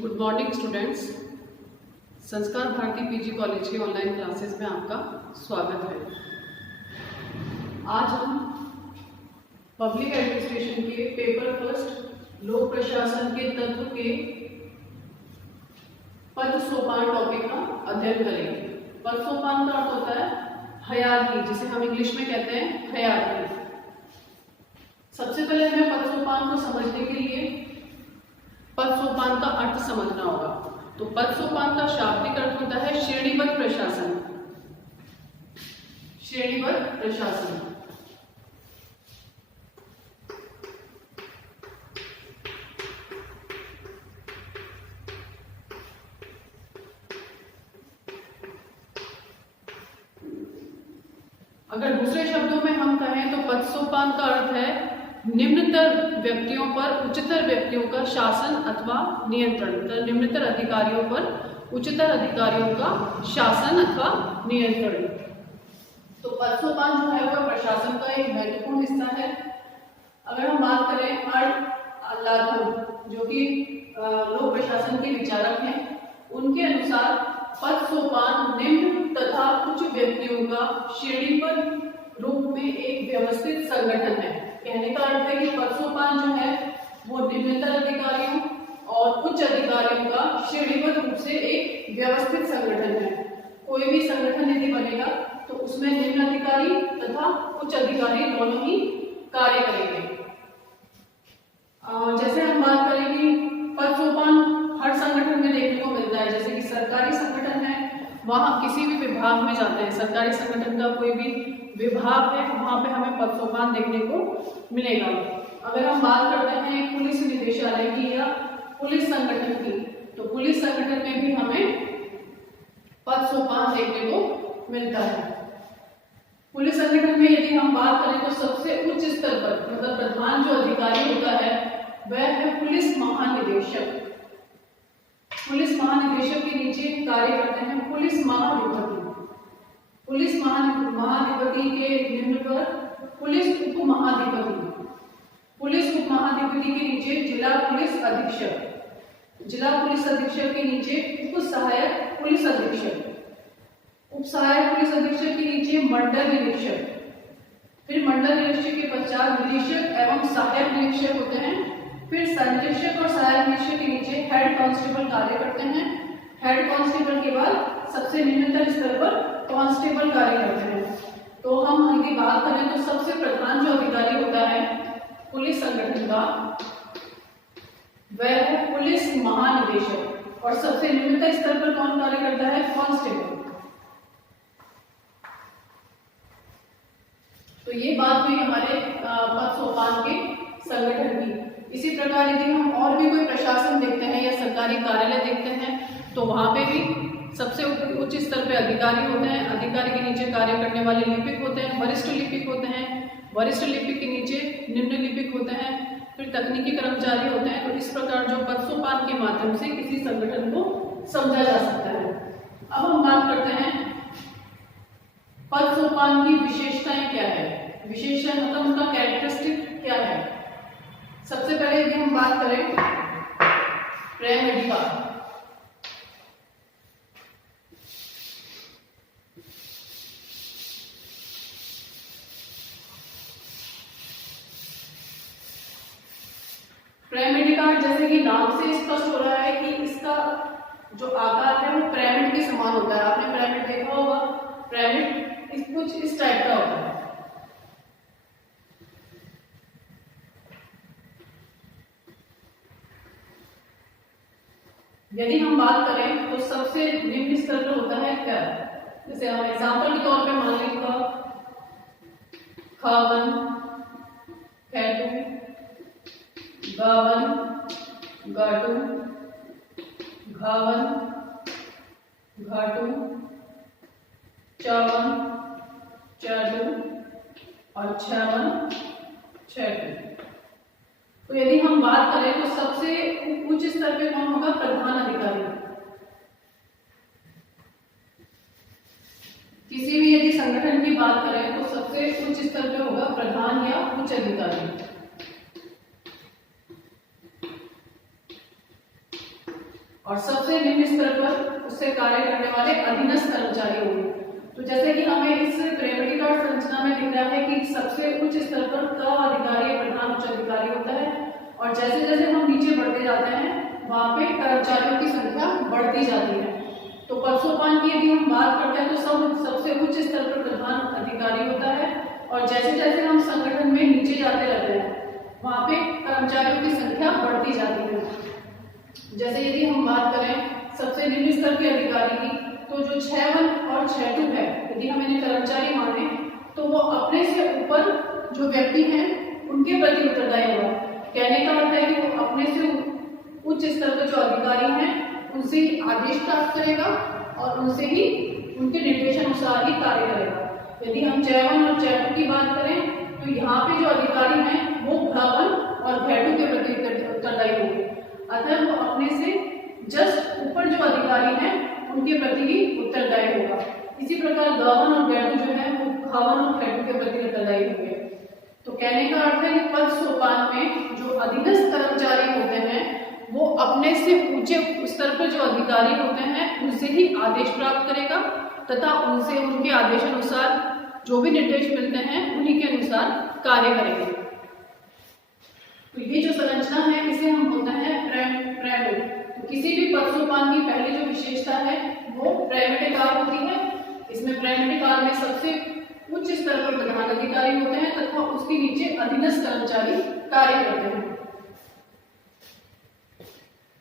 Good morning students. संस्कार Bharti PG college के online classes में आपका स्वागत है। आज हम पब्लिक एडमिनिस्ट्रेशन के पेपर फर्स्ट लोक प्रशासन के तत्व के पद सोपान टॉपिक का अध्ययन करेंगे। पद सोपान का अर्थ होता है हायरार्की, जिसे हम इंग्लिश में कहते हैं हायरार्की। सबसे पहले हमें पद सोपान को समझने के लिए पद सोपान का अर्थ समझना होगा। तो पद सोपान का शाब्दिक अर्थ होता है श्रेणीबद्ध प्रशासन। श्रेणीबद्ध प्रशासन। अगर दूसरे शब्दों में हम कहें तो पद सोपान का अर्थ है निम्नतर व्यक्तियों पर उच्चतर व्यक्तियों का शासन अथवा नियंत्रण। तो निम्नतर अधिकारियों पर उच्चतर अधिकारियों का शासन अथवा नियंत्रण। तो पद सोपान जो है वह प्रशासन का एक महत्वपूर्ण हिस्सा है। अगर हम बात करें अर्ल लाथम, जो कि लोक प्रशासन के विचारक हैं, उनके अनुसार पद सोपान निम्न तथा उच्च व्यक्तियों का श्रेणीबद्ध रूप में एक व्यवस्थित संगठन है। कहने का अर्थ है कि पद सोपान जो है वो निम्नतर अधिकारियों और उच्च अधिकारियों का श्रेणीबद्ध रूप से एक व्यवस्थित संगठन है। कोई भी संगठन यदि बनेगा तो उसमें निम्न अधिकारी तथा उच्च अधिकारी दोनों ही कार्य करेंगे। जैसे हम बात करें कि पद सोपान हर संगठन में देखने को मिलता है। जैसे कि सरकारी संगठन है, वहां किसी भी विभाग में जाते हैं, सरकारी संगठन का कोई भी विभाग है, वहां पे हमें पद सोपान देखने को मिलेगा। अगर हम बात करते हैं पुलिस निदेशालय की या पुलिस संगठन की, तो पुलिस संगठन में भी हमें पद सोपान देखने को मिलता है। पुलिस संगठन में यदि हम बात करें तो सबसे उच्च स्तर पर मतलब प्रधान जो अधिकारी होता है वह है पुलिस महानिदेशक। पुलिस महानिदेशक के नीचे कार्य करते हैं पुलिस महाधिपति। पुलिस महाधिपति के निम्न पर पुलिस उप महाधिपति। पुलिस उप महाधिपति के नीचे जिला पुलिस अधीक्षक। जिला पुलिस अधीक्षक के नीचे उप सहायक पुलिस अधीक्षक। उप सहायक पुलिस अधीक्षक के नीचे मंडल निरीक्षक। फिर मंडल निरीक्षक के पश्चात निरीक्षक एवं सहायक निरीक्षक होते हैं। फिर संरीक्षक और सहायक निरीक्षक के नीचे हेड कांस्टेबल कार्य करते हैं। हेड कांस्टेबल के बाद सबसे निम्नतर स्तर पर कांस्टेबल कार्य करते हैं। तो हम यदि बात करें तो सबसे प्रधान जो अधिकारी होता है पुलिस संगठन का वह है पुलिस महानिदेशक, और सबसे निम्नतर स्तर पर कौन कार्य करता है? कांस्टेबल। तो ये बात हुई हमारे पद सोपान के संगठन की। इसी प्रकार यदि हम और भी कोई प्रशासन देखते हैं या सरकारी कार्यालय देखते हैं तो वहां पे भी सबसे उच्च स्तर पे अधिकारी होते हैं। अधिकारी के नीचे कार्य करने वाले लिपिक होते हैं, वरिष्ठ लिपिक होते हैं। वरिष्ठ लिपिक के नीचे निम्न लिपिक होते हैं। फिर तकनीकी कर्मचारी होते हैं। तो इस प्रकार जो पद सोपान के माध्यम से किसी संगठन को समझा जा सकता है। अब हम बात करते हैं पद सोपान की विशेषताएं क्या है। विशेषण मतलब उनका कैरेक्टरिस्टिक क्या है। सबसे पहले यदि हम बात करें प्रेमेडिका। प्रेमेडिका जैसे कि नाम से स्पष्ट हो रहा है कि इसका जो आकार है वो पिरामिड के समान होता है। आपने पिरामिड देखा होगा। पिरामिड कुछ इस टाइप का होता है। यदि हम बात करें तो सबसे निम्न स्तर पर होता है कर। जैसे हम एग्जांपल के तौर पे मान लें खावन, खैटू, गावन, गाटू, घावन, घाटू, चावन, चाटू और छावन, छठू। तो यदि हम बात करें तो सबसे उच्च स्तर पे कौन होगा? प्रधान अधिकारी। किसी भी यदि संगठन की बात करें तो सबसे उच्च स्तर पे होगा प्रधान या उच्च अधिकारी। और सबसे निम्न स्तर पर उससे कार्य करने वाले अधीनस्थ कर्मचारी होंगे। तो जैसे कि हमें इस पिरामिड कार्ड संरचना में दिख रहा है कि सबसे उच्च स्तर पर क अधिकारी प्रधान उच्च अधिकारी होता है, और जैसे जैसे हम नीचे बढ़ते जाते हैं वहां पे कर्मचारियों की संख्या बढ़ती जाती है। तो पदसोपान की यदि हम बात करते हैं तो सबसे उच्च स्तर पर प्रधान अधिकारी होता है, और जैसे जैसे हम संगठन में नीचे जाते रहते हैं वहां पे कर्मचारियों की संख्या बढ़ती जाती है। जैसे यदि हम बात करें सबसे निम्न स्तर के अधिकारी की, तो जो 6(1) और 6(2) है, यदि हम इन्हें कर्मचारी माने तो वो अपने से ऊपर जो व्यक्ति हैं उनके प्रति उत्तरदायी होगा। कहने का अर्थ है कि वो अपने से उच्च स्तर पर जो अधिकारी हैं उनसे ही आदेश प्राप्त करेगा और उनसे ही उनके निर्देशानुसार ही कार्य करेगा। यदि हम 6(1) और 6(2) की बात करें तो यहाँ पे जो अधिकारी हैं वो घ1 और घ2 के प्रति उत्तरदायी होंगे, अतः वो अपने से जस्ट ऊपर जो अधिकारी हैं उनके प्रति ही उत्तरदायी होगा। इसी प्रकार घ1 और घ2 जो है वो घ1 और घ2 के प्रति उत्तरदायी होंगे। तो कहने का अर्थ है कि पद सोपान में जो अधीनस्थ कर्मचारी होते हैं वो अपने से ऊंचे स्तर पर जो अधिकारी होते हैं उनसे ही आदेश प्राप्त करेगा तथा उनसे उनके आदेश अनुसार जो भी निर्देश मिलते हैं उन्हीं के अनुसार कार्य करेंगे। तो ये जो संरचना है इसे हम बोलते हैं पिरामिड। तो किसी भी पद सोपान की पहली जो विशेषता है वो पिरामिड काल होती है। इसमें पिरामिड काल में सबसे उच्च स्तर पर प्रधान अधिकारी होते हैं तथा उसके नीचे अधीनस्थ कर्मचारी कार्य करते हैं।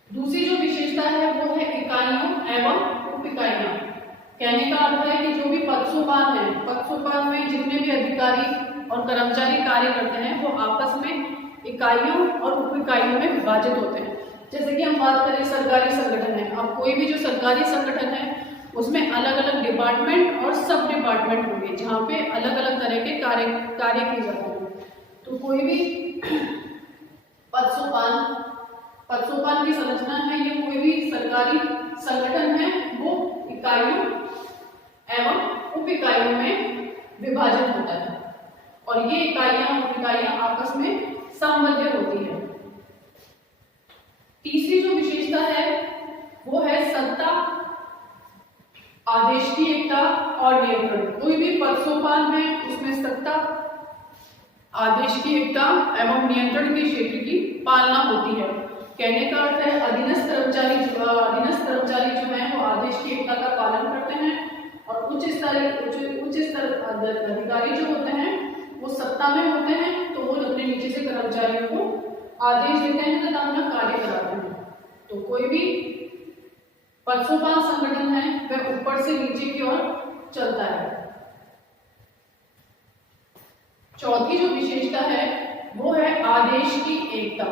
दूसरी जो विशेषता है वो है इकाइयों एवं उप इकाइयां। कहने का अर्थ है कि जो भी पद सोपान है, पद सोपान में जितने भी अधिकारी और कर्मचारी कार्य करते हैं वो आपस में इकाइयों और उप इकाइयों में विभाजित होते हैं। जैसे कि हम बात करें सरकारी संगठन है, अब कोई भी जो सरकारी संगठन है उसमें अलग अलग डिपार्टमेंट और सब डिपार्टमेंट होंगे जहाँ पे अलग अलग तरह के कार्य किए जाते हैं। तो कोई भी पदसोपान की संरचना है, ये कोई भी सरकारी संगठन है वो इकाइयों एवं उप इकाइयों में विभाजित होता है और ये इकाइयां उप इकाइयां आपस में संबद्ध होती है। तीसरी जो विशेषता है वो है सत्ता, आदेश की एकता और नियंत्रण। कोई भी पदसोपान है उसमें सत्ता, आदेश की एकता एवं नियंत्रण के क्षेत्र की पालना होती है। कहने का अर्थ है अधीनस्थ कर्मचारी जो है वो आदेश की एकता का पालन करते हैं और उच्च स्तर अधिकारी जो होते हैं वो सत्ता में होते हैं, तो वो अपने नीचे से कर्मचारियों को आदेश देते हैं तथा अपना कार्य कराते हैं। तो कोई भी पदसोपान संगठन है वह ऊपर से नीचे की ओर चलता है। चौथी जो विशेषता है वो है आदेश की एकता।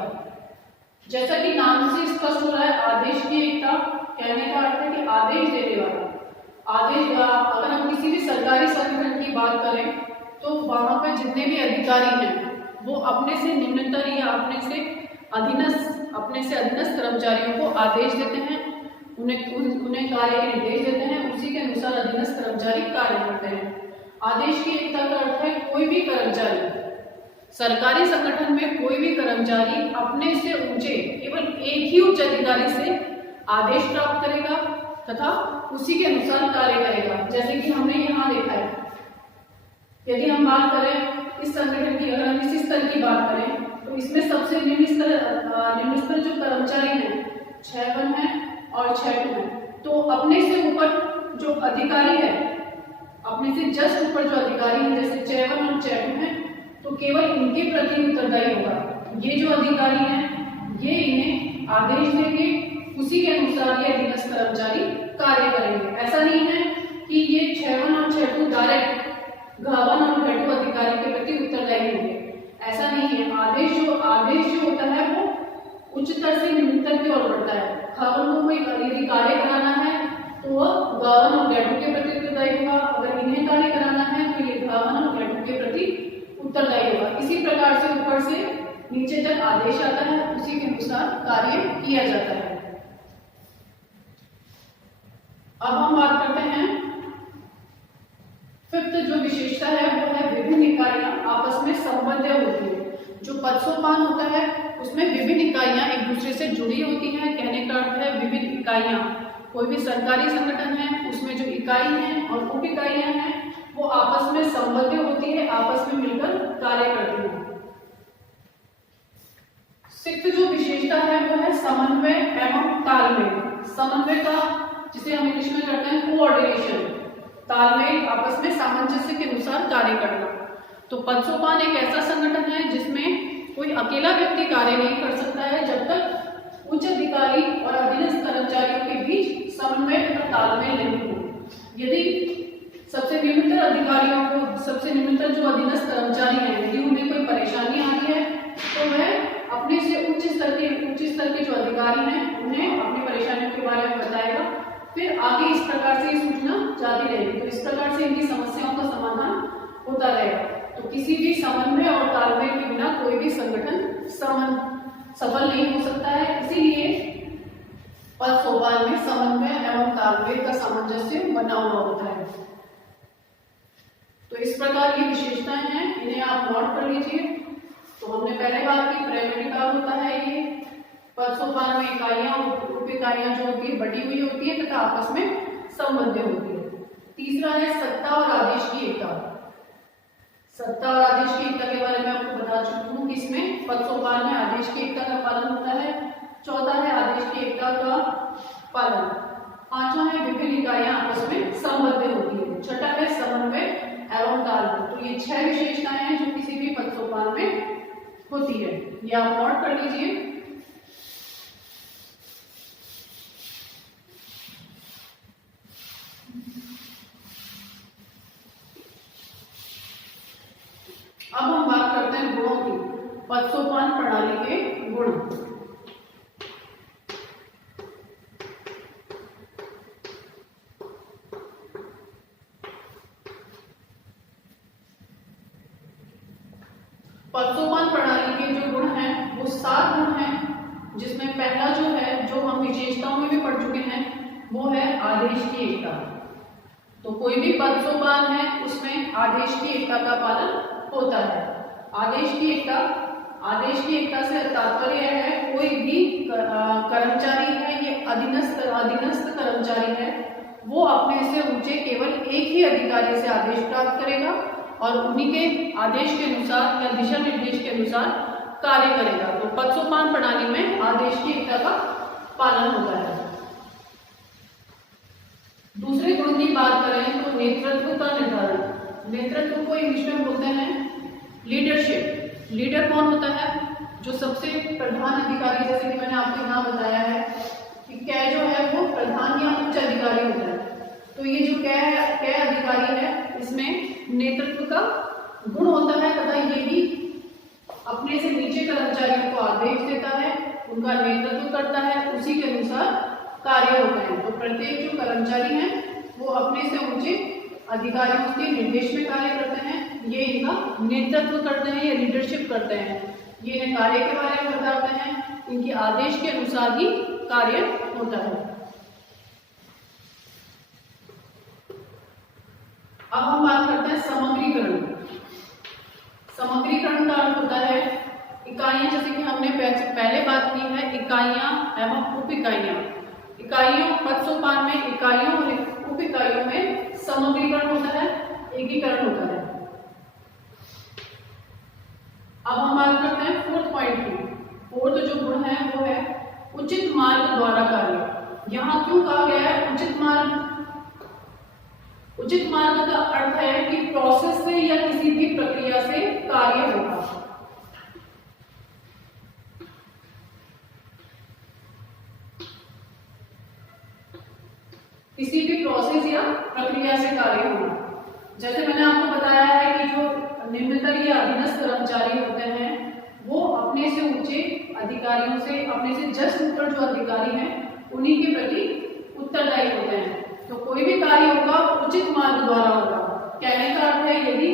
जैसा कि नाम से स्पष्ट हो रहा है आदेश की एकता, कहने का अर्थ है कि आदेश देने वाला अगर हम किसी भी सरकारी संगठन की बात करें तो वहां पर जितने भी अधिकारी हैं वो अपने से निम्नतर या अपने से अधीनस्थ कर्मचारियों को आदेश देते हैं, उन्हें कार्य के निर्देश देते हैं, उसी के अनुसार अधीनस्थ कर्मचारी कार्य करते हैं। आदेश की एकता का अर्थ है कोई भी कर्मचारी, सरकारी संगठन में कोई भी कर्मचारी अपने से ऊंचे केवल एक ही उच्च अधिकारी से आदेश प्राप्त करेगा तथा उसी के अनुसार कार्य करेगा। जैसे कि हमने यहाँ देखा है, यदि हम बात करें इस संगठन की, अगर हम इसी स्तर की बात करें तो इसमें सबसे निम्न स्तर जो कर्मचारी हैं 6(1) है और 6(2) है। तो अपने से ऊपर जो अधिकारी है, अपने से जस्ट ऊपर जो अधिकारी है जैसे 6(1) और 6(2) है, तो केवल इनके प्रति उत्तरदायी होगा। ये जो अधिकारी हैं ये इन्हें आदेश देंगे, उसी के अनुसार ये अधीनस्थ कर्मचारी कार्य करेंगे। ऐसा नहीं है कि ये 6(1) और 6(2) डायरेक्ट घ1 और घ2 अधिकारी के प्रति उत्तरदायी होंगे, ऐसा नहीं है। आदेश जो होता है वो उच्चतर से निम्नतर की ओर बढ़ता है। घ1 को कोई यदि कार्य कराना है तो वह घ1 और घ2 के प्रति उत्तरदायी होगा, अगर इन्हें कार्य कराना है तो ये घ1 और घ2 के प्रति उत्तरदायी होगा। इसी प्रकार से ऊपर से नीचे तक आदेश आता है, उसी के अनुसार कार्य किया जाता है। अब हम बात करते हैं फिफ्थ जो विशेषता है वो है विभिन्न इकाइयां आपस में संबद्ध होती है। जो पदसोपान होता है उसमें विभिन्न इकाइयां एक दूसरे से जुड़ी होती हैं। कहने का अर्थ है विभिन्न इकाइयां, कोई भी सरकारी संगठन है उसमें जो इकाई है और उप इकाइयां हैं वो आपस में संबद्ध होती है, आपस में मिलकर कार्य करती हैं। सिक्त जो विशेषता है वो है समन्वय एवं तालमेल। समन्वय का जिसे हम इंग्लिश में करते हैं कोऑर्डिनेशन, तालमेल आपस में सामंजस्य के अनुसार कार्य करना। तो पदसोपान एक ऐसा संगठन है जिसमें कोई अकेला व्यक्ति कार्य नहीं कर सकता है जब तक उच्च अधिकारी और अधीनस्थ कर्मचारियों के बीच समन्वय तथा तालमेल नहीं हो। यदि सबसे निम्नतर अधिकारियों को, सबसे निम्नतर जो अधीनस्थ कर्मचारी हैं, यदि उन्हें कोई परेशानी आती है तो वह अपने से उच्च स्तर के जो अधिकारी हैं उन्हें अपनी परेशानियों के बारे में बताएगा, फिर आगे इस प्रकार से ये सूचना जाती रहेगी। तो इस प्रकार से इनकी समस्याओं का समाधान होता रहेगा। तो किसी भी समन्वय और तालमेल के बिना कोई भी संगठन सफल नहीं हो सकता है। इसीलिए पदसोपान में समन्वय एवं तालमेल का सामंजस्य बना हुआ होता है। तो इस प्रकार ये विशेषताएं हैं, इन्हें आप नोट कर लीजिए। तो हमने पहले बात की प्राइमरी कार्य होता है ये, पदसोपान में इकाइयां उप इकाइयां जो होती है बटी हुई होती है तथा आपस में संबद्ध होती है। तीसरा है सत्ता और आदेश की एकता। सत्ता और आदेश की एकता के बारे में आपको बता चुकी हूँ कि इसमें पदसोपान में आदेश की एकता का पालन होता है। चौथा है आदेश की एकता का पालन। पांचवा है विभिन्न इकाइयां आपस में संबद्ध होती है। छठा है समन्वय एवं तालमेल। तो ये 6 विशेषताएं हैं जो किसी भी पदसोपान में होती है, ये आप नोट कर लीजिए। अब हम बात करते हैं गुणों की, पदसोपान प्रणाली के गुण। पदसोपान प्रणाली के जो गुण हैं वो 7 गुण हैं, जिसमें पहला जो है, जो हम विशेषताओं में भी पढ़ चुके हैं, वो है आदेश की एकता। तो कोई भी पदसोपान है उसमें आदेश की एकता का पालन होता है। आदेश की एकता से तात्पर्य है कोई भी कर्मचारी है या अधीनस्थ कर्मचारी है वो अपने से ऊंचे केवल एक ही अधिकारी से आदेश प्राप्त करेगा और उन्हीं के आदेश के अनुसार या दिशा निर्देश के अनुसार कार्य करेगा। तो पदसोपान प्रणाली में आदेश की एकता का पालन होता है। दूसरे गुण की बात करें तो नेतृत्व का निर्धारण। नेतृत्व को इंग्लिश में बोलते हैं लीडरशिप। लीडर कौन होता है? जो सबसे प्रधान अधिकारी, जैसे कि मैंने आपको यहाँ बताया है कि कै जो है वो प्रधान या उच्च अधिकारी होता है। तो ये जो कै अधिकारी है इसमें नेतृत्व का गुण होता है तथा ये भी अपने से नीचे कर्मचारियों को आदेश देता है, उनका नेतृत्व करता है, उसी के अनुसार कार्य होते हैं। तो प्रत्येक जो कर्मचारी हैं वो अपने से ऊंचे अधिकारियों के निर्देश में कार्य करते हैं, ये इनका नेतृत्व करते हैं या लीडरशिप करते हैं, ये इन्हें कार्य के बारे में बताते हैं, इनके आदेश के अनुसार ही कार्य होता है। अब हम बात करते हैं समग्रीकरण। समग्रीकरण का अर्थ होता है इकाइयां, जैसे कि हमने पहले बात की है इकाइयां एवं उप इकाइयां। इकाइयों पदसोपान में इकाइयों और उप इकाइयों में समग्रीकरण होता है, एकीकरण होता है। अब हम बात करते हैं फोर्थ पॉइंट की। फोर्थ जो गुण है वो है उचित मार्ग द्वारा कार्य। यहाँ क्यों कहा गया है उचित मार्ग? उचित मार्ग का अर्थ है कि प्रोसेस से या किसी भी प्रक्रिया से कार्य होगा। किसी भी प्रोसेस या प्रक्रिया से कार्य होगा। जैसे मैंने आपको बताया है कि जो निम्नतर या अधीनस्थ कर्मचारी होते हैं वो अपने से ऊंचे अधिकारियों से, अपने से जस्ट ऊपर जो अधिकारी हैं उन्हीं के प्रति उत्तरदायी होते हैं। तो कोई भी कार्य होगा उचित मार्ग द्वारा होगा। कहने का अर्थ है यदि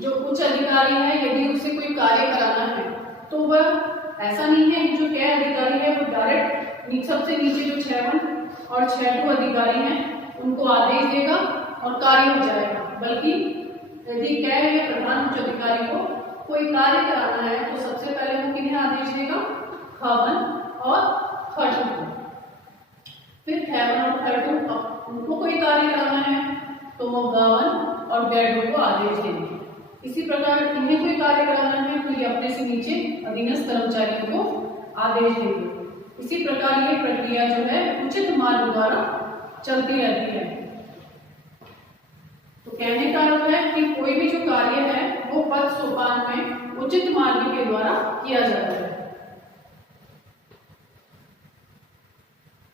जो उच्च अधिकारी है यदि उससे कोई कार्य कराना है तो वह ऐसा नहीं है कि जो कै अधिकारी है वो डायरेक्ट सबसे नीचे जो 6 और 6 अधिकारी हैं उनको आदेश देगा और कार्य हो जाएगा, बल्कि यदि कै या प्रधान उच्च अधिकारी को कोई कार्य कराना है तो सबसे पहले वो किन्हें आदेश देगा? ख1 और ख2 को। फिर ख1 और ख2 उनको कोई कार्य कराना है तो वो ग1 और ग2 को आदेश देंगे। इसी प्रकार इन्हें कोई कार्य कराना है तो ये अपने से नीचे अधीनस्थ कर्मचारियों को आदेश देंगे। इसी प्रकार ये प्रक्रिया जो है उचित मार्ग द्वारा चलती रहती है। तो कहने का अर्थ है कि कोई भी जो कार्य है वो पद सोपान में उचित मार्ग के द्वारा किया जाता है।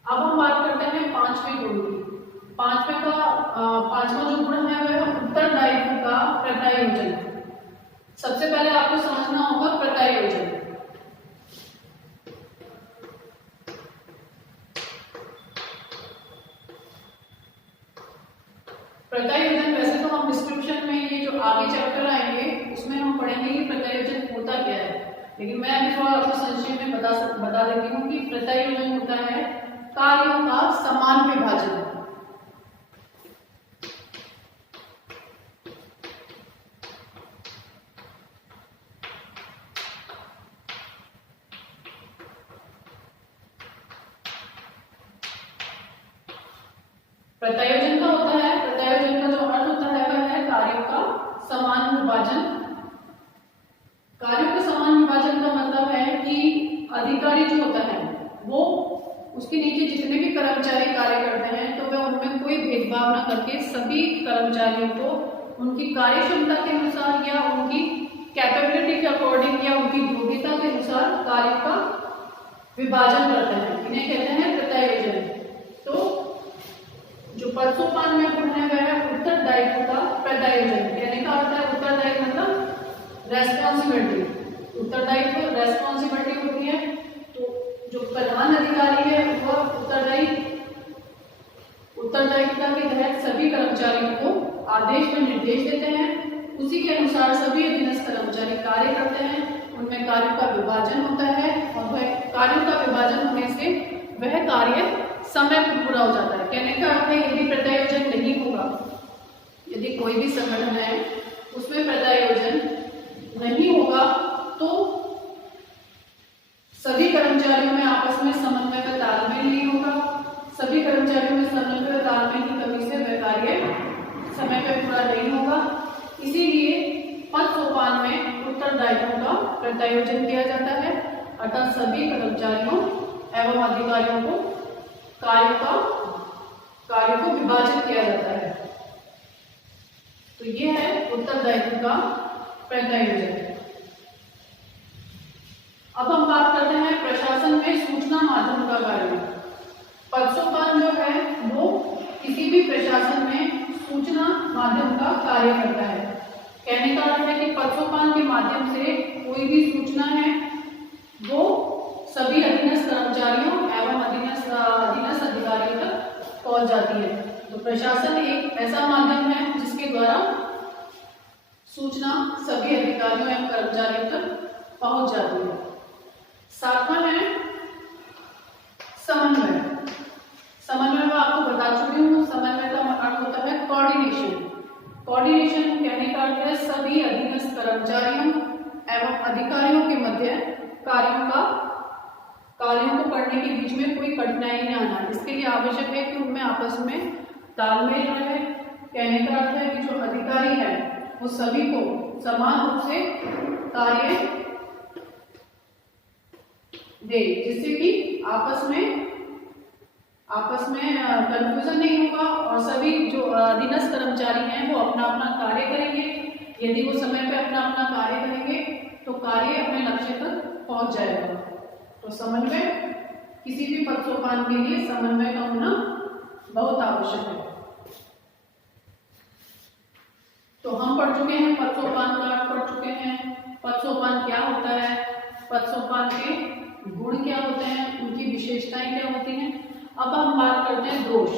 अब हम बात करते हैं पांचवें गुण की। पांचवा जो गुण है वह उत्तरदायित्व का प्रत्यायोजन। सबसे पहले आपको समझना होगा प्रत्यायोजन। प्रत्यायोजन वैसे तो हम डिस्क्रिप्शन में ये जो आगे चैप्टर आएंगे उसमें हम पढ़ेंगे कि प्रत्यायोजन होता क्या है, लेकिन मैं अभी थोड़ा आपको संक्षेप में बता देती हूँ कि प्रत्यायोजन होता है कार्यों का समान विभाजन। प्रत्यायोजन का होता है, प्रत्यायोजन का जो अर्थ होता है वह है कार्यों का समान विभाजन। कार्यों के समान विभाजन का मतलब है कि अधिकारी जो होता है वो उसके नीचे जितने भी कर्मचारी कार्य करते हैं तो वह उनमें कोई भेदभाव न करके सभी कर्मचारियों को उनकी कार्य क्षमता के अनुसार या उनकी कैपेबिलिटी के अकॉर्डिंग या उनकी योग्यता के अनुसार कार्य का विभाजन करते हैं। इन्हें कहते हैं प्रत्यायोजन। तो जो पद सोपान में गुण है वह है उत्तरदायित्व का प्रत्यायोजन। कहने का अर्थ है उत्तरदायित्व मतलब रेस्पॉन्सिबिलिटी। उत्तरदायित्व रेस्पॉन्सिबिलिटी होती है। तो जो प्रधान अधिकारी है वह उत्तरदायित्वता के तहत सभी कर्मचारियों को आदेश व निर्देश देते हैं। उसी के अनुसार सभी अधीनस्थ कर्मचारी कार्य करते हैं। उनमें कार्यों का विभाजन होता है और वह कार्यों का विभाजन होने से वह कार्य समय पर पूरा हो जाता है। कहने का अर्थ है यदि प्रत्यायोजन नहीं होगा, यदि कोई भी संगठन है उसमें प्रत्यायोजन नहीं होगा तो सभी कर्मचारियों में आपस में समन्वय का तालमेल नहीं होगा। सभी कर्मचारियों में समन्वय तालमेल की कमी से वह कार्य समय पर पूरा नहीं होगा। इसीलिए पद सोपान में उत्तरदायित्व का प्रत्यायोजन किया जाता है, अर्थात सभी कर्मचारियों एवं अधिकारियों को कार्य को विभाजित किया जाता है। तो ये है उत्तरदायित्व का प्रत्यायोजन। अब हम बात करते हैं प्रशासन में सूचना माध्यम का कार्य। पद सोपान जो है वो किसी भी प्रशासन में सूचना माध्यम का कार्य करता है। कहने का अर्थ है कि पद सोपान के माध्यम से कोई भी सूचना है वो सभी अधीनस्थ कर्मचारियों एवं अधीनस्थ अधिकारियों तक पहुंच जाती है। तो प्रशासन एक ऐसा माध्यम है जिसके द्वारा सूचना सभी अधिकारियों एवं कर्मचारियों तक पहुंच जाती है। सातवां है समन्वय। समन्वय मैं आपको बता चुकी हूँ। समन्वय का अर्थ होता है कोऑर्डिनेशन। कोऑर्डिनेशन कहने का अर्थ है सभी अधीनस्थ कर्मचारियों एवं अधिकारियों के मध्य कार्यों को करने के बीच में कोई कठिनाई न आना। इसके लिए आवश्यक है कि उनमें आपस में तालमेल रहे। कहने का अर्थ है कि जो अधिकारी है वो सभी को समान रूप से कार्य दे, जिससे कि आपस में कंफ्यूजन नहीं होगा और सभी जो अधीनस्थ कर्मचारी हैं वो अपना अपना कार्य करेंगे। यदि वो समय पे अपना अपना कार्य करेंगे तो कार्य अपने लक्ष्य तक पहुंच जाएगा। तो समन्वय किसी भी पद सोपान के लिए समन्वय का होना बहुत आवश्यक है। तो हम पढ़ चुके हैं पद सोपान का अर्थ पढ़ चुके हैं। पद सोपान क्या होता है, पद सोपान के गुण क्या होते हैं, उनकी विशेषताएं क्या होती हैं। अब हम बात करते हैं दोष।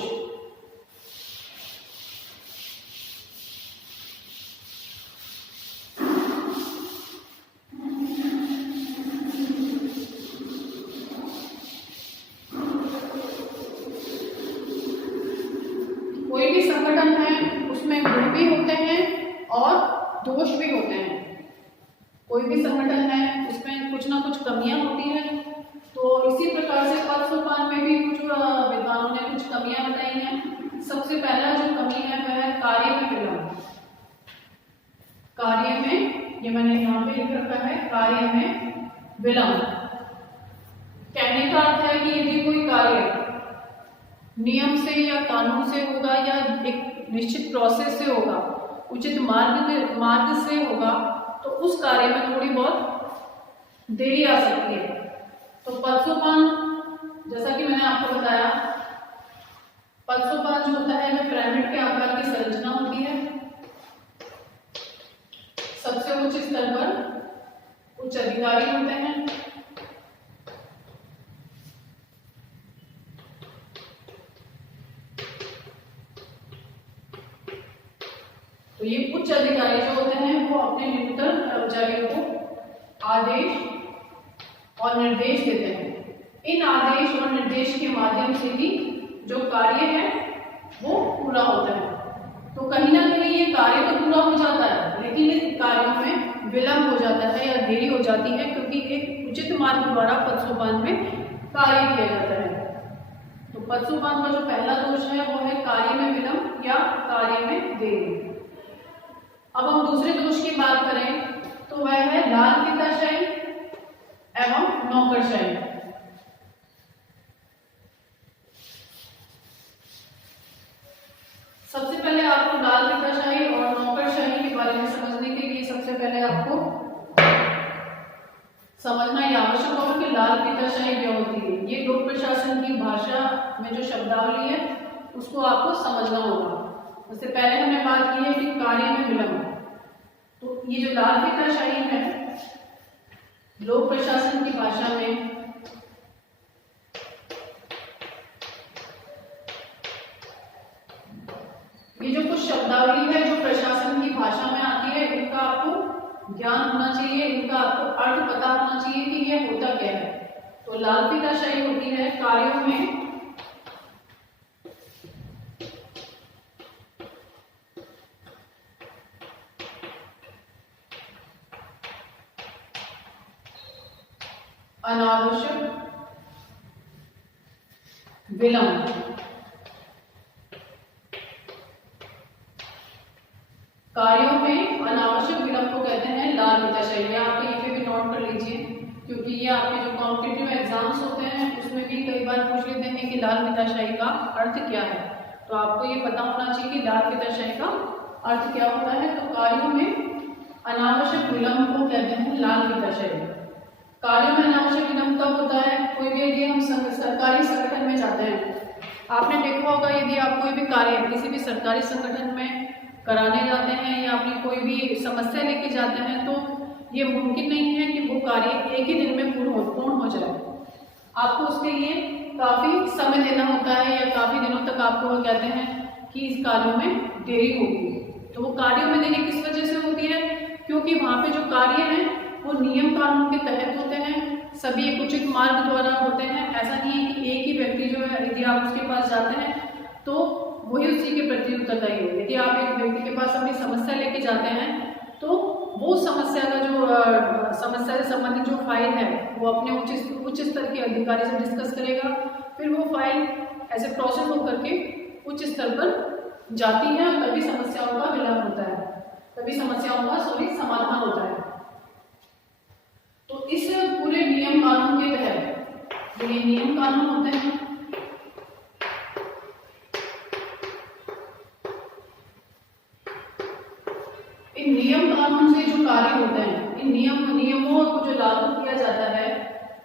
कोई भी संगठन है उसमें गुण भी होते हैं और दोष भी होते हैं। हैं उसमें कुछ ना कुछ कमियां होती हैं। तो इसी प्रकार से पद सोपान में भी कुछ विद्वानों ने कुछ कमियां बताई हैं। सबसे पहला जो कमी है वह है कार्य में विलंब। कार्य में, ये मैंने यहाँ पे लिख रखा है, कार्य में विलंब। कहने का अर्थ है कि यदि कोई कार्य नियम से या कानून से होगा या एक निश्चित प्रोसेस से होगा, उचित मार्ग से होगा, तो उस कार्य में थोड़ी बहुत देरी आ सकती है। तो पद सोपान, जैसा कि मैंने आपको बताया, पद सोपान जो होता है वह पिरामिड के आकार की संरचना होती है। सबसे उच्च स्तर पर उच्च अधिकारी होते हैं। तो ये उच्च अधिकारी जो होते हैं वो अपने निम्नतम कर्मचारियों को आदेश और निर्देश देते हैं। इन आदेश और निर्देश के माध्यम से ही जो कार्य है वो पूरा होता है। तो कहीं ना कहीं ये कार्य तो पूरा हो जाता है, लेकिन इस कार्यों में विलंब हो जाता है या देरी हो जाती है, क्योंकि एक उचित मार्ग द्वारा पद सोपान में कार्य किया जाता है। तो पद सोपान का जो पहला दोष है वो है कार्य में विलंब या कार्य में देरी। अब हम दूसरे दोष की बात करें तो वह है लाल फीताशाही एवं नौकरशाही। सबसे पहले आपको लाल फीताशाही और नौकरशाही के बारे में समझने के लिए सबसे पहले आपको समझना यह आवश्यक होगा कि लाल फीताशाही क्या होती है। ये लोक प्रशासन की भाषा में जो शब्दावली है उसको आपको समझना होगा। उससे पहले हमने बात की है कि कार्य में विलंब। तो ये जो लाल फीताशाही है लोक प्रशासन की भाषा में ये जो कुछ शब्दावली है जो प्रशासन की भाषा में आती है, इनका आपको ज्ञान होना चाहिए, इनका आपको अर्थ पता होना चाहिए कि ये होता क्या है। तो लाल फीताशाही होती है कार्यों में अनावश्यक विलंब। कार्यों में अनावश्यक विलंब को कहते हैं लाल फीताशाही। आप कहीं पे भी नोट कर लीजिए, क्योंकि ये आपके जो कॉम्पिटिटिव एग्जाम्स होते हैं उसमें भी कई बार पूछ लेते हैं कि लाल फीताशाही का अर्थ क्या है। तो आपको ये पता होना चाहिए कि लाल फीताशाही का अर्थ क्या होता है। तो कार्यों में अनावश्यक विलंब को कहते हैं लाल फीताशाही। कार्यों में अनावश्यक विलंब कब होता है? कोई भी यदि हम सरकारी संगठन में जाते हैं, आपने देखा होगा यदि आप कोई भी कार्य किसी भी सरकारी संगठन में कराने जाते हैं या अपनी कोई भी समस्या लेके जाते हैं, तो ये मुमकिन नहीं है कि वो कार्य एक ही दिन में पूर्ण हो जाए। आपको उसके लिए काफी समय देना होता है या काफी दिनों तक आपको वो कहते हैं कि इस कार्यों में देरी होगी। तो वो कार्यों में देरी किस वजह से होती है? क्योंकि वहाँ पे जो कार्य हैं वो नियम कानून के तहत होते हैं, सभी एक उचित मार्ग द्वारा होते हैं। ऐसा नहीं है कि एक ही व्यक्ति जो है यदि आप उसके पास जाते हैं तो वही उसी के प्रति उत्तरदायी हो। यदि आप एक व्यक्ति के पास अपनी समस्या लेके जाते हैं तो वो समस्या का जो समस्या से संबंधित जो फाइल है वो अपने उच्च स्तर के अधिकारी से डिस्कस करेगा, फिर वो फाइल ऐसे प्रोसेस होकर के उच्च स्तर पर जाती है, तभी समस्याओं का विलंब होता है, तभी समस्याओं का समाधान होता है। तो इस पूरे नियम कानून के तहत ये नियम कानून होते हैं, इन नियम कानून से जो कार्य होते हैं, इन नियमों को जो लागू किया जाता है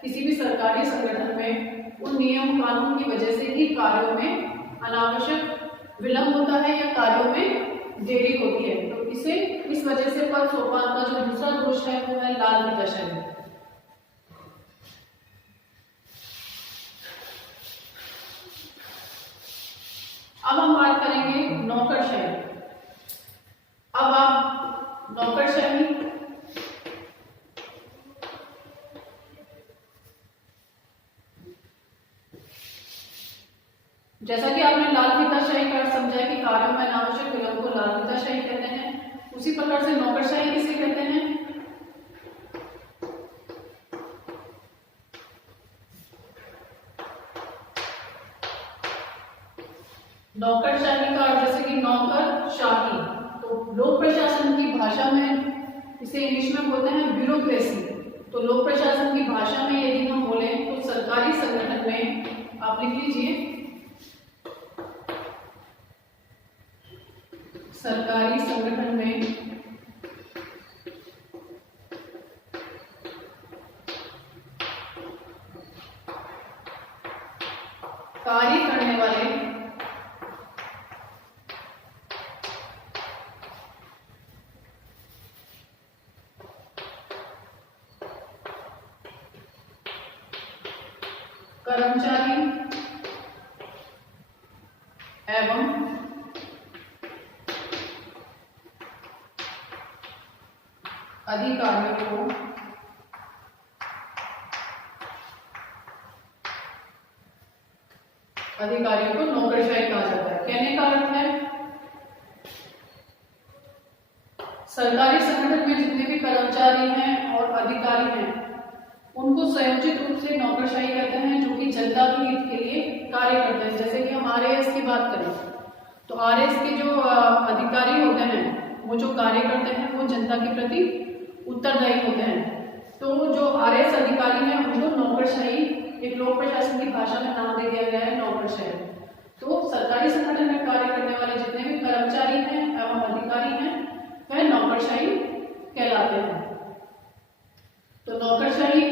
किसी भी सरकारी संगठन में, उन नियम कानून की वजह से ही कार्यों में अनावश्यक विलंब होता है या कार्यों में देरी होती है। तो इस वजह से पद सोपान का जो दूसरा दोष है वो है लाल फीताशाही। अब हम बात करेंगे नौकरशाही। अब आप नौकरशाही जैसा कि आपने लाल फीताशाही का समझा है कि कार्यों में अनावश्यक विलंब को लाल फीताशाही कहते हैं, उसी प्रकार से नौकरशाही किसे कहते हैं? नौकरशाही का अर्थ जैसे कि नौकरशाही, तो लोक प्रशासन की भाषा में इसे इंग्लिश में बोलते हैं ब्यूरोक्रेसी। तो लोक प्रशासन की भाषा में यदि हम बोले तो सरकारी संगठन में आप लिख लीजिए, सरकारी संगठन में कार्य करने वाले कर्मचारी एवं अधिकारियों को नौकरशाही कहा जाता है। कहने का अर्थ है सरकारी संगठन में जितने भी कर्मचारी हैं और अधिकारी हैं उनको संयोजित रूप से नौकरशाही कहते हैं, जो कि जनता के हित के लिए कार्य करते हैं। जैसे कि हम आरएएस की बात करें तो आरएएस के जो अधिकारी होते हैं वो जो कार्य करते हैं वो जनता के प्रति उत्तरदायी होते हैं। तो जो आरएएस अधिकारी हैं उनको नौकरशाही, एक लोक प्रशासन की भाषा में नाम दे दिया गया है नौकरशाही। तो सरकारी संगठन में कार्य करने वाले जितने भी कर्मचारी हैं एवं अधिकारी हैं वह नौकरशाही कहलाते हैं। तो नौकरशाही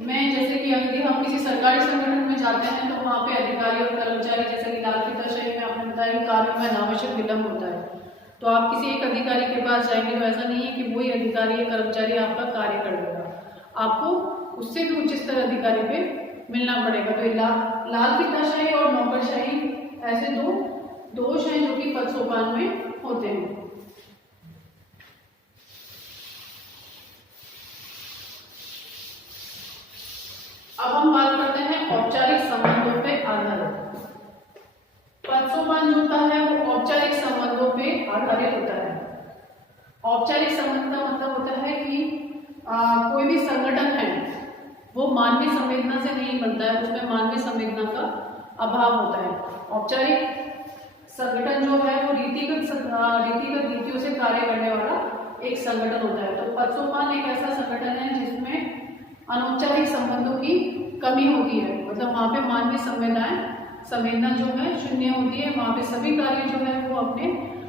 में जैसे कि यदि हम किसी सरकारी संगठन में जाते हैं तो वहाँ पे अधिकारी और कर्मचारी, जैसे कि लाल फीताशाही में आपने बताया कि कार्य में अनावश्यक विलंब होता है। तो आप किसी एक अधिकारी के पास जाएंगे तो ऐसा नहीं है कि वही अधिकारी या कर्मचारी आपका कार्य कर देगा, आपको उससे भी उच्च स्तर अधिकारी पे मिलना पड़ेगा। तो ये लाल फीताशाही और नौकरशाही ऐसे दो दोष हैं जो कि पद सोपान में होते हैं। अब हम बात करते हैं औपचारिक संबंधों पे आधारित। पद सोपान जो होता है वो औपचारिक संबंधों पे आधारित होता है। औपचारिक संबंध का मतलब होता है कि कोई भी संगठन है वो मानवीय संवेदना से नहीं बनता है, उसमें मानवीय संवेदना का अभाव होता है। औपचारिक संगठन जो है वो रीतिगत नीतियों से कार्य करने वाला एक संगठन होता है। तो पद सोपान एक ऐसा संगठन है जिसमें अनौपचारिक संबंधों की कमी होती है, मतलब वहाँ पे मानवीय संवेदना जो है शून्य होती है। वहाँ पे सभी कार्य जो है वो अपने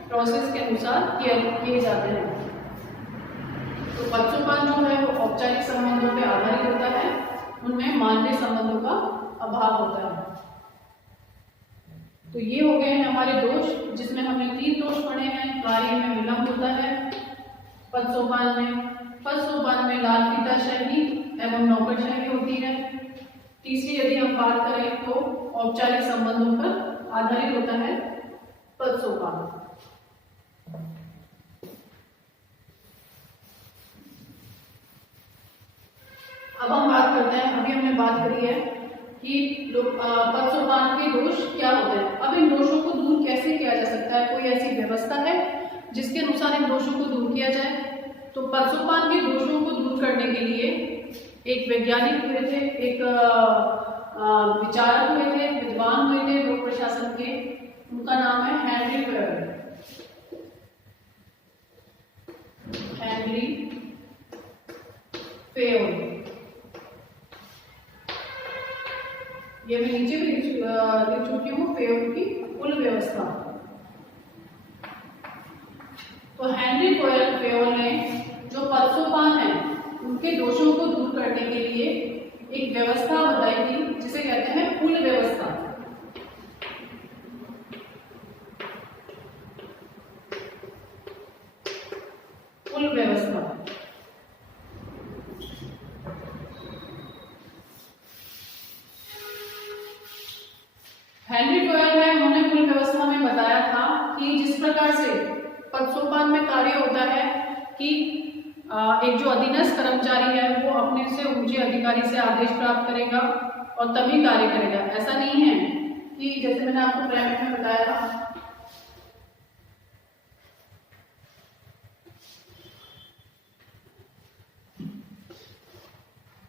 प्रोसेस के अनुसार किए जाते हैं। तो पद सोपान जो है वो औपचारिक संबंधों पे आधारित होता है, उनमें मानवीय संबंधों का अभाव होता है। तो ये हो गए हैं हमारे दोष, जिसमें हमने 3 दोष पढ़े हैं। कार्य में विलंब होता है पद सोपान में लाल फीताशाही एवं नौकरशाही होती है। तीसरी यदि हम बात करें तो औपचारिक संबंधों पर आधारित होता है पद सोपान। अब हम बात करते हैं, अभी हमने बात करी है कि पद सोपान के दोष क्या होते हैं। अब इन दोषों को दूर कैसे किया जा सकता है, कोई ऐसी व्यवस्था है जिसके अनुसार इन दोषों को दूर किया जाए? तो पद सोपान के दोषों को दूर करने के लिए एक वैज्ञानिक हुए थे, एक विचारक हुए थे, विद्वान हुए थे लोक प्रशासन के, उनका नाम है हेनरी फेयोल। ये मैं नीचे भी लिख चुकी हूँ, फेयोल की कुल व्यवस्था। तो हेनरी फेयोल ने जो पद सोपान है उनके दोषों को दूर करने के लिए एक व्यवस्था बताई थी जिसे कहते हैं कुल व्यवस्था। कुल व्यवस्था हेनरी फेयोल है, उन्होंने कुल व्यवस्था में बताया था कि जिस प्रकार से पद सोपान में कार्य होता है कि एक जो अधीनस्थ कर्मचारी है वो अपने से ऊंचे अधिकारी से आदेश प्राप्त करेगा और तभी कार्य करेगा। ऐसा नहीं है कि जैसे मैंने आपको प्राइवेट में बताया था,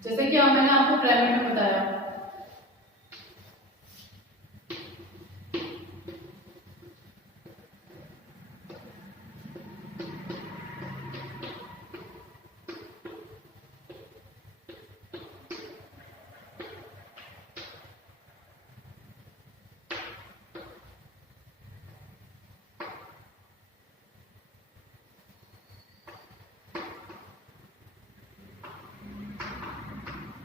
जैसे कि मैंने आपको प्राइवेट में बताया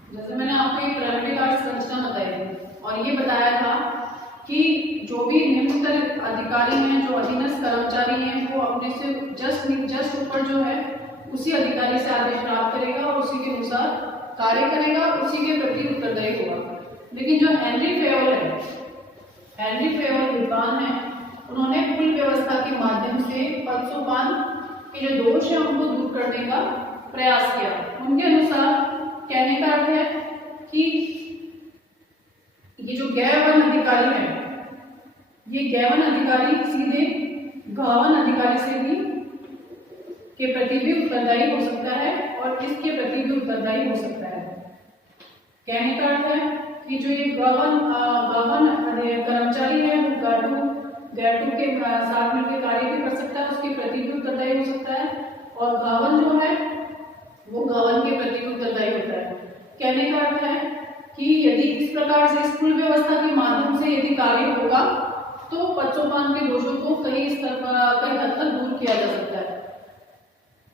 जैसे मैंने आपको एक प्राइमरी कार्य संरचना बताई थी और ये बताया था कि जो भी निम्नतर अधिकारी हैं, जो अधीनस्थ कर्मचारी हैं, वो अपने से जस्ट ऊपर जो है उसी अधिकारी से आदेश प्राप्त करेगा और उसी के अनुसार कार्य करेगा, उसी के प्रति उत्तरदायी होगा। लेकिन जो हेनरी फेवल विद्वान है, उन्होंने पुल व्यवस्था के माध्यम से पद सोपान के जो दोष है उनको दूर करने का प्रयास किया। उनके अनुसार कहने का अर्थ है कि ये जो गैवन अधिकारी है, ये गैवन अधिकारी सीधे गावन अधिकारी से भी के प्रति भी उत्तरदायी हो सकता है और इसके प्रति भी उत्तरदायी हो सकता है। कहने का अर्थ है कि जो ये गावन कर्मचारी है वो गैटू के साथ मिलकर कार्य भी कर सकता है, उसके प्रति भी उत्तरदायी हो सकता है, और गावन जो है वो गावन के प्रति भी उत्तरदायी होता है। कहने का अर्थ है कि यदि इस प्रकार से इस पुल व्यवस्था के माध्यम से यदि कार्य होगा तो पदसोपान के दोषों को कई हद तक दूर किया जा सकता है।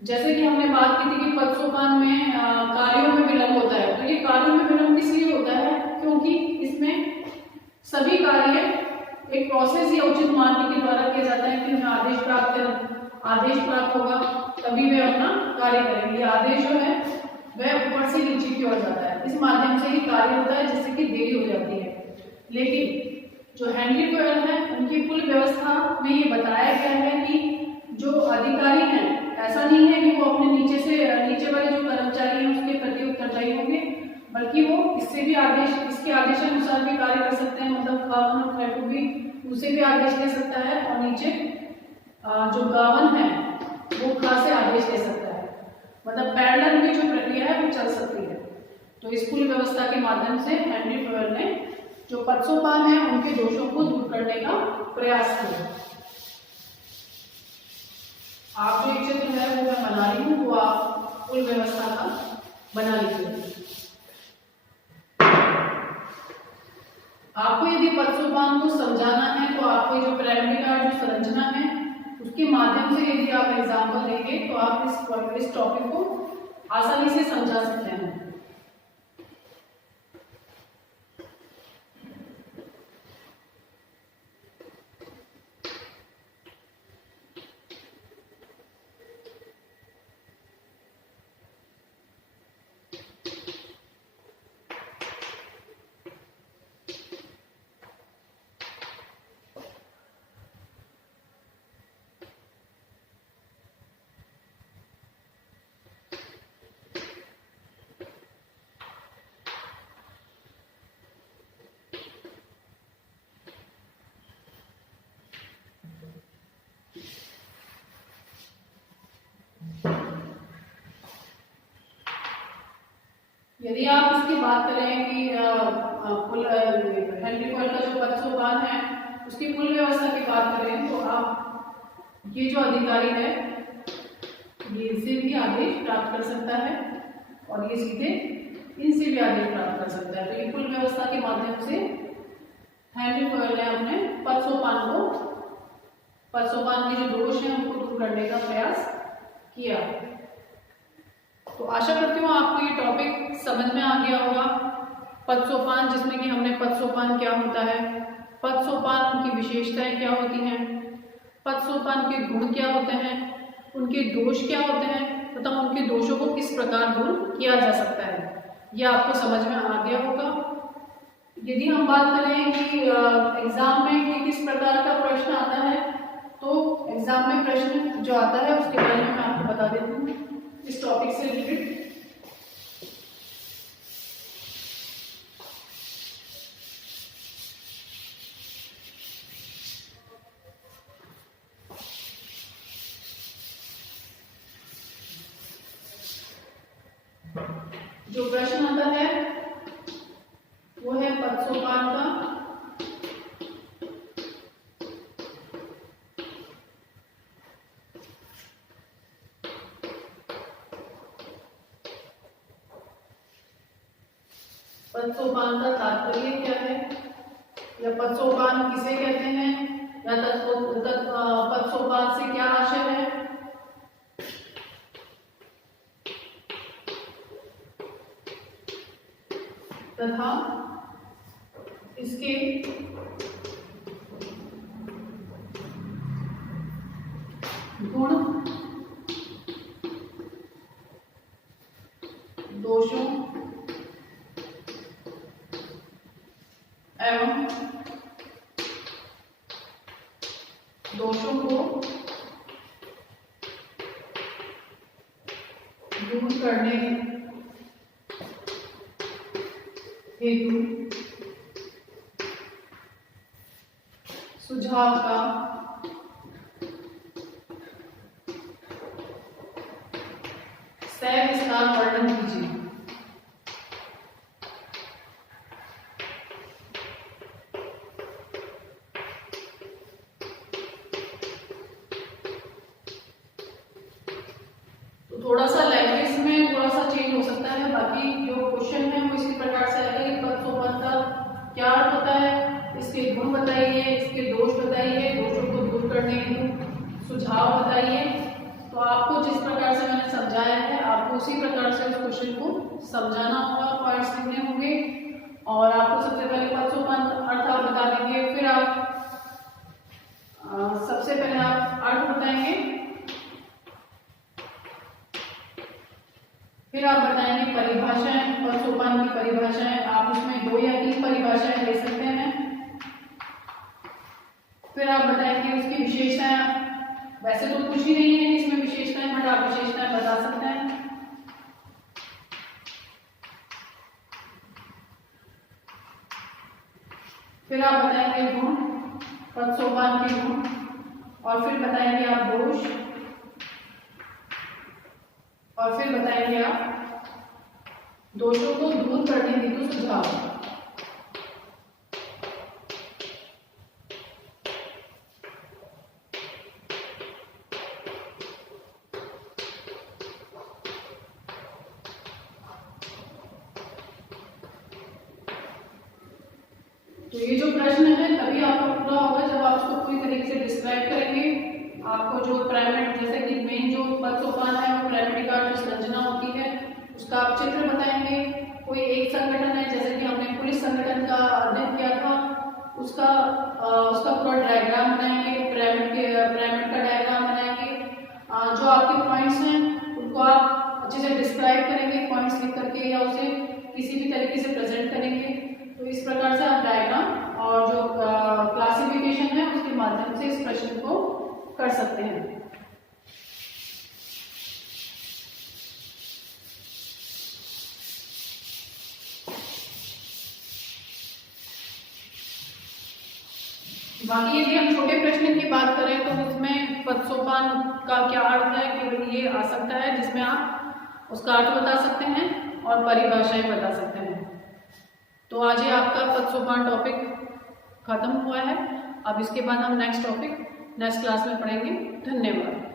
जैसे कि हमने बात की थी कि पदसोपान में कार्यों में विलंब होता है, तो ये कार्यों में विलंब इसलिए होता है क्योंकि इसमें सभी कार्य एक प्रोसेस या उचित मार्ग के द्वारा किया जाता है कि हमें आदेश प्राप्त होगा तभी वे अपना कार्य करेंगे। आदेश जो है वह ऊपर से नीचे की ओर जाता है, इस माध्यम से ही कार्य होता है, जिससे कि देरी हो जाती है। लेकिन जो हेनरी फेवल है उनकी पुल व्यवस्था में ये बताया गया है कि जो अधिकारी हैं, ऐसा नहीं है कि वो अपने नीचे वाले जो कर्मचारी हैं उसके प्रति उत्तरदायी होंगे, बल्कि वो इसके आदेशानुसार भी कार्य कर सकते हैं। मतलब गावन और गैटू भी उसे भी आदेश दे सकता है और नीचे जो गावन है वो खा से आदेश दे सकता है। मतलब पैरेलल में जो प्रक्रिया है वो चल सकती है। तो इस पुल व्यवस्था के माध्यम से हेनरी फेवल ने जो पदसोपान है उनके दोषों को दूर करने का प्रयास किया। आप जो एक चित्र है वो मैं बना रही हूँ, वो आप पुल व्यवस्था का बना लीजिए। आपको यदि पदसोपान को समझाना है तो आपको जो प्राइमरी कार्य जो संरचना है उसके माध्यम से यदि आप एग्जाम्पल देंगे तो आप इस टॉपिक को आसानी से समझा सकते हैं। यदि आप इसकी बात करें कि हेनरी फेवल का जो पदसोपान है उसकी पुल व्यवस्था की बात करें तो आप ये जो अधिकारी है ये इनसे भी आदेश प्राप्त कर सकता है और ये सीधे इनसे भी आदेश प्राप्त कर सकता है। तो ये पुल व्यवस्था के माध्यम से हेनरी फेवल ने अपने पदसोपान के जो दोष हैं उनको दूर करने का प्रयास किया। तो आशा करती हूँ आपको ये टॉपिक समझ में आ गया होगा। पदसोपान, जिसमें कि हमने पदसोपान क्या होता है, पदसोपान की विशेषताएं क्या होती हैं, पदसोपान के गुण क्या होते हैं, उनके दोष क्या होते हैं तथा उनके दोषों को किस प्रकार दूर किया जा सकता है, यह आपको समझ में आ गया होगा। यदि हम बात करें कि एग्जाम में कि किस प्रकार का प्रश्न आता है, तो एग्जाम में प्रश्न जो आता है उसके बारे में मैं आपको बता देती हूँ इस टॉपिक से रिलेटेड। जो प्रश्न आता है वो है पदसोपान का पदसोपान का तात्पर्य क्या है, या पदसोपान किसे कहते हैं, या पदसोपान से क्या आशय है। तथा इसके गुण दोषों एवं दोषों को दूर करने हेतु सुझाव का सविस्तार वर्णन कीजिए। तो थोड़ा सा लैंग्वेज में थोड़ा सा चेंज हो सकता है, बाकी जो क्वेश्चन है वो इसी प्रकार से आएगा कि पद सोपान का क्या अर्थ होता है, इसके गुण बताइए, इसके दोष बताइए, दोषों को दूर करने हेतु सुझाव बताइए। तो आपको जिस प्रकार से मैंने समझाया है आपको उसी प्रकार से उस क्वेश्चन को समझाना होगा, पॉइंट्स लिखने होंगे। और आपको सबसे पहले पद सोपान अर्थ आप बता देंगे, फिर आप सबसे पहले आप अर्थ बताएंगे, फिर आप बताएंगे परिभाषाएं, पद सोपान की परिभाषाएं। आप उसमें 2 या 3 परिभाषाएं ले सकते हैं। फिर आप बताएंगे उसकी विशेषताएं। वैसे तो कुछ ही नहीं है इसमें विशेषताएं, बट आप विशेषताएं बता सकते हैं। फिर आप बताएंगे गुण, पद सोपान के गुण, और फिर बताएंगे आप दोष, और फिर बताएंगे आप दोषों को दूर करने हेतु सुझाव। तो ये जो प्रश्न है तभी आपका पूरा होगा जब आप उसको पूरी तरीके से डिस्क्राइब करेंगे। आपको जो प्राइमेट, जैसे कि मेन जो पद सोपान है वो प्राइमरी का जो संरचना होती है उसका आप चित्र बताएंगे। कोई एक संगठन है, जैसे कि हमने पुलिस संगठन का अध्ययन किया था, उसका पूरा डायग्राम बनाएंगे, पिरामिड का डायग्राम बनाएंगे। जो आपके पॉइंट्स हैं उनको आप अच्छे से डिस्क्राइब करेंगे पॉइंट्स लिख करके, या उसे किसी भी तरीके से प्रेजेंट करेंगे। तो इस प्रकार से आप डायग्राम और जो क्लासिफिकेशन है उसके माध्यम से इस प्रश्न को कर सकते हैं। बाकी यदि हम छोटे प्रश्न की बात करें तो उसमें पद सोपान का क्या अर्थ है, केवल ये आ सकता है जिसमें आप उसका अर्थ बता सकते हैं और परिभाषाएं बता सकते हैं। तो आज ये आपका पद सोपान टॉपिक खत्म हुआ है। अब इसके बाद हम नेक्स्ट टॉपिक नेक्स्ट क्लास में पढ़ेंगे। धन्यवाद।